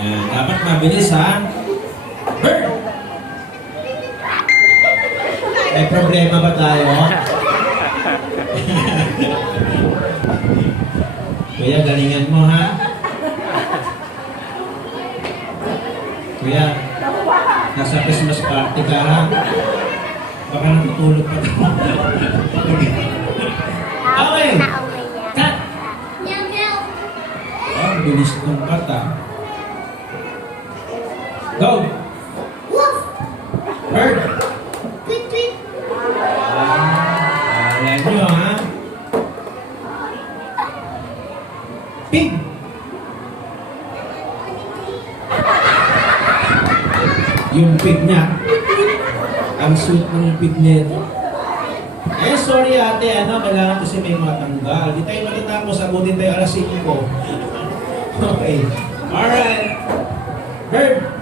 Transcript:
Ayan, dapat mabilis ha. Bird! May problema ba tayo? Kuya, galingan mo ha. Kuya, nasa Christmas party ka ha. Baka natutulog pa ka. Okay. Cut! Oh, bilis ng pata. Go! Bird! Ayan nyo ha. Pig! Yung pig niya. Ang sweet ng pig nito. Eh, sorry ate, kailangan kasi may matanggal. Di tayo matatapos, abutin tayo alas 5. Okay. Alright. Bird!